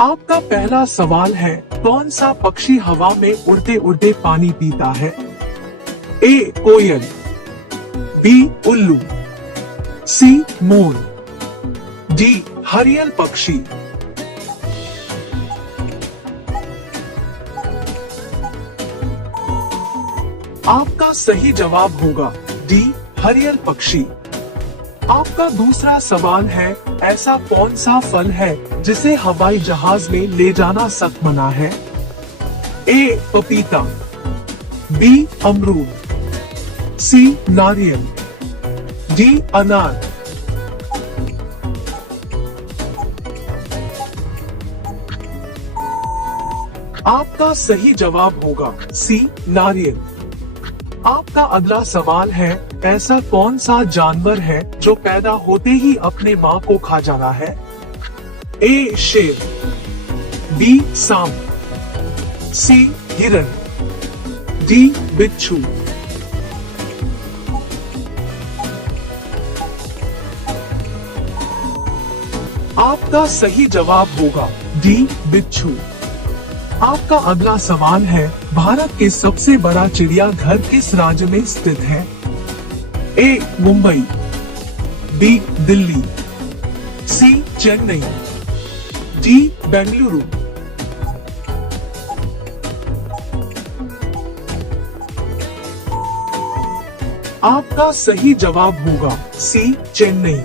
आपका पहला सवाल है, कौन सा पक्षी हवा में उड़ते उड़ते पानी पीता है? ए कोयल, बी उल्लू, सी मोर, डी हरियल पक्षी। आपका सही जवाब होगा डी हरियल पक्षी। आपका दूसरा सवाल है, ऐसा कौन सा फल है जिसे हवाई जहाज में ले जाना सख्त मना है? ए पपीता, बी अमरूद, सी नारियल, डी अनार। आपका सही जवाब होगा सी नारियल। आपका अगला सवाल है, ऐसा कौन सा जानवर है जो पैदा होते ही अपने माँ को खा जाता है? ए शेर, बी सांप, सी हिरन, डी बिच्छू। आपका सही जवाब होगा डी बिच्छू। आपका अगला सवाल है, भारत के सबसे बड़ा चिड़ियाघर किस राज्य में स्थित है? ए मुंबई, बी दिल्ली, सी चेन्नई, डी बेंगलुरु। आपका सही जवाब होगा सी चेन्नई।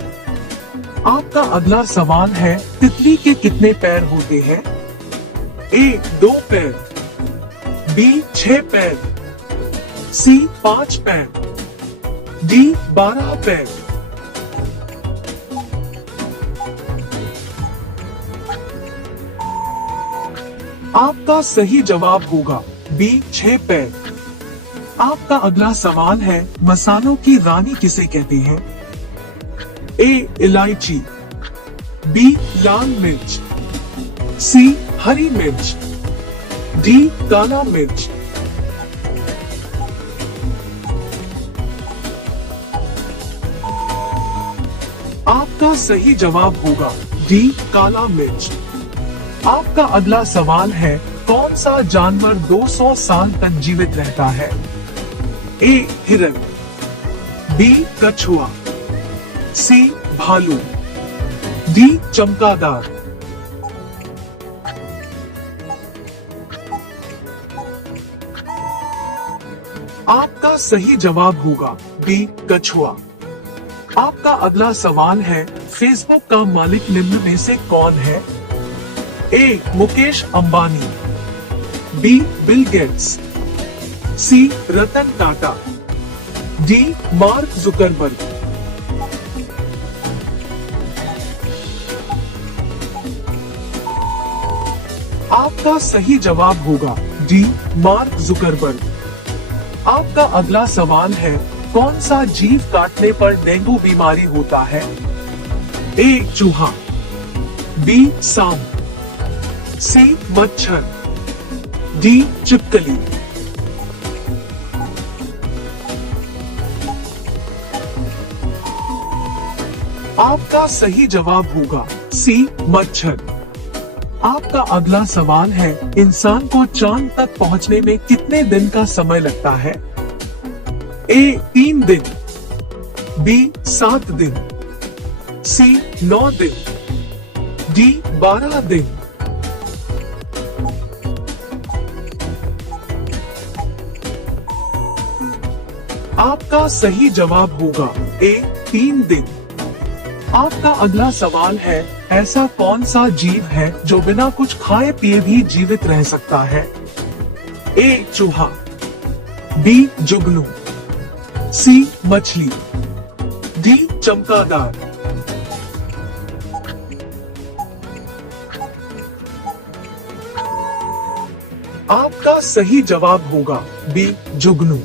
आपका अगला सवाल है, तितली के कितने पैर होते हैं? ए 2 पैर, बी 6 पैर, सी 5 पैर, डी 12 पैर। आपका सही जवाब होगा बी 6 पैर। आपका अगला सवाल है, मसालों की रानी किसे कहते हैं? ए इलायची, बी लाल मिर्च, सी हरी मिर्च, डी काला मिर्च। आपका सही जवाब होगा डी काला मिर्च। आपका अगला सवाल है, कौन सा जानवर 200 साल तक जीवित रहता है? ए हिरन, बी कछुआ, सी भालू, डी चमगादड़। आपका सही जवाब होगा बी कछुआ। आपका अगला सवाल है, फेसबुक का मालिक निम्न में से कौन है? A Mukesh Ambani, B Bill Gates, C Ratan Tata, D Mark Zuckerberg. आपका सही जवाब होगा डी मार्क जुकरबर्ग। आपका अगला सवाल है, कौन सा जीव काटने पर डेंगू बीमारी होता है? ए चूहा, बी सांप, सी मच्छर, डी छिपकली। आपका सही जवाब होगा सी मच्छर। आपका अगला सवाल है, इंसान को चांद तक पहुंचने में कितने दिन का समय लगता है? ए 3 दिन, बी 7 दिन, सी 9 दिन, डी 12 दिन। आपका सही जवाब होगा ए 3 दिन। आपका अगला सवाल है, ऐसा कौन सा जीव है जो बिना कुछ खाए पिए भी जीवित रह सकता है? ए चूहा, बी जुगनू, सी मछली, डी चमगादड़। आपका सही जवाब होगा बी जुगनू।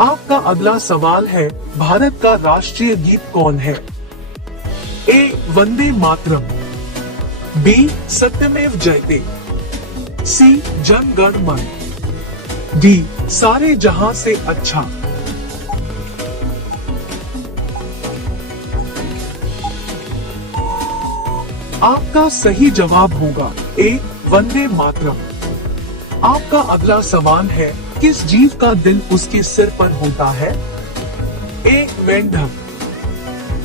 आपका अगला सवाल है, भारत का राष्ट्रीय गीत कौन है? ए वंदे मातरम, बी सत्यमेव जयते, सी जन गण मन, डी सारे जहां से अच्छा। आपका सही जवाब होगा ए वंदे मातरम। आपका अगला सवाल है, किस जीव का दिल उसके सिर पर होता है? ए मेंढक,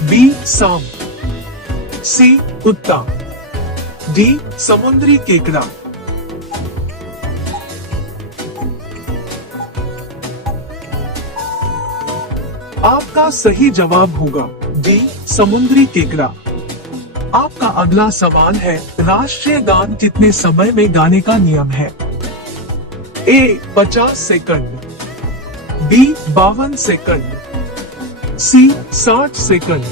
बी सांप, सी कुत्ता, डी समुद्री केकड़ा। आपका सही जवाब होगा डी समुद्री केकड़ा। आपका अगला सवाल है, राष्ट्रीय गान कितने समय में गाने का नियम है? ए 50 सेकंड, बी 52 सेकंड, सी 60 सेकंड,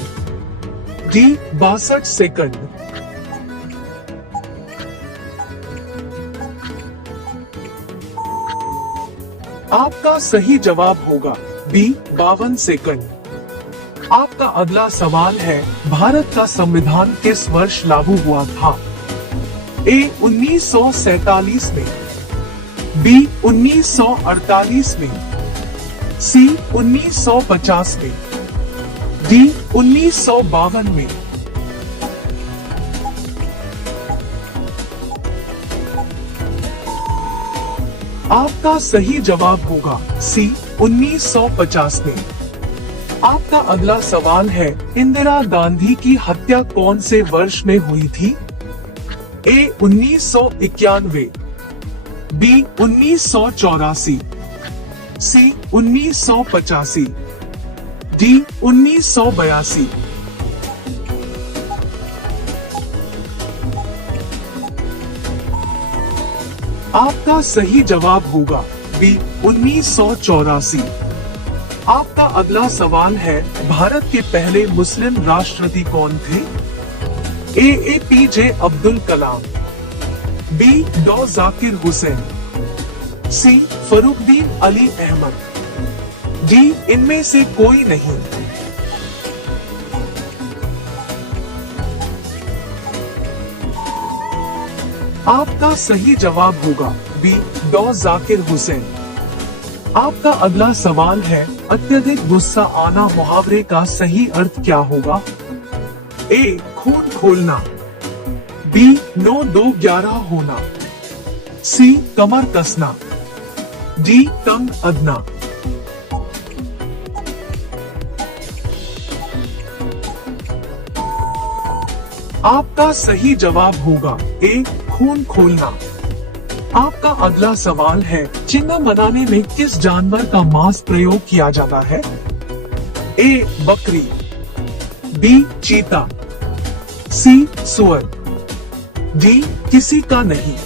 डी 62 सेकंड। आपका सही जवाब होगा बी 52 सेकंड। आपका अगला सवाल है, भारत का संविधान किस वर्ष लागू हुआ था? ए 1947 में, बी 1948 में, सी 1950 में, डी 1952 में। आपका सही जवाब होगा सी 1950 में। आपका अगला सवाल है, इंदिरा गांधी की हत्या कौन से वर्ष में हुई थी? ए 1991, बी 1984, सी 1985, डी 1982। आपका सही जवाब होगा बी 1984। आपका अगला सवाल है, भारत के पहले मुस्लिम राष्ट्रपति कौन थे? ए APJ अब्दुल कलाम, बी डॉ जाकिर हुसैन, सी फरुखदीन अली अहमद, डी इनमें से कोई नहीं। आपका सही जवाब होगा बी डॉ जाकिर हुसैन। आपका अगला सवाल है, अत्यधिक गुस्सा आना मुहावरे का सही अर्थ क्या होगा? ए खून खोलना, बी 9-2-11 होना, सी कमर कसना, डी तंग अदना। आपका सही जवाब होगा ए खून खोलना। आपका अगला सवाल है, चिंगा मनाने में किस जानवर का मांस प्रयोग किया जाता है? ए बकरी, बी चीता, सी सुअर, डी किसी का नहीं।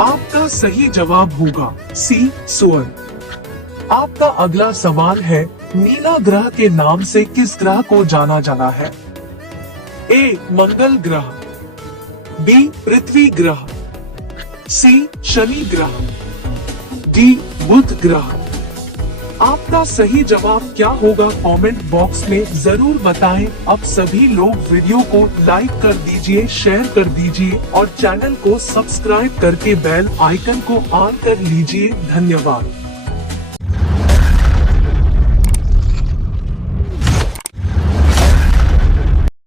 आपका सही जवाब होगा सी सुअर। आपका अगला सवाल है, नीला ग्रह के नाम से किस ग्रह को जाना जाता है? ए मंगल ग्रह, बी पृथ्वी ग्रह, सी शनि ग्रह, डी बुध ग्रह। आपका सही जवाब क्या होगा कमेंट बॉक्स में जरूर बताएं। अब सभी लोग वीडियो को लाइक कर दीजिए, शेयर कर दीजिए और चैनल को सब्सक्राइब करके बेल आइकन को ऑन कर लीजिए। धन्यवाद।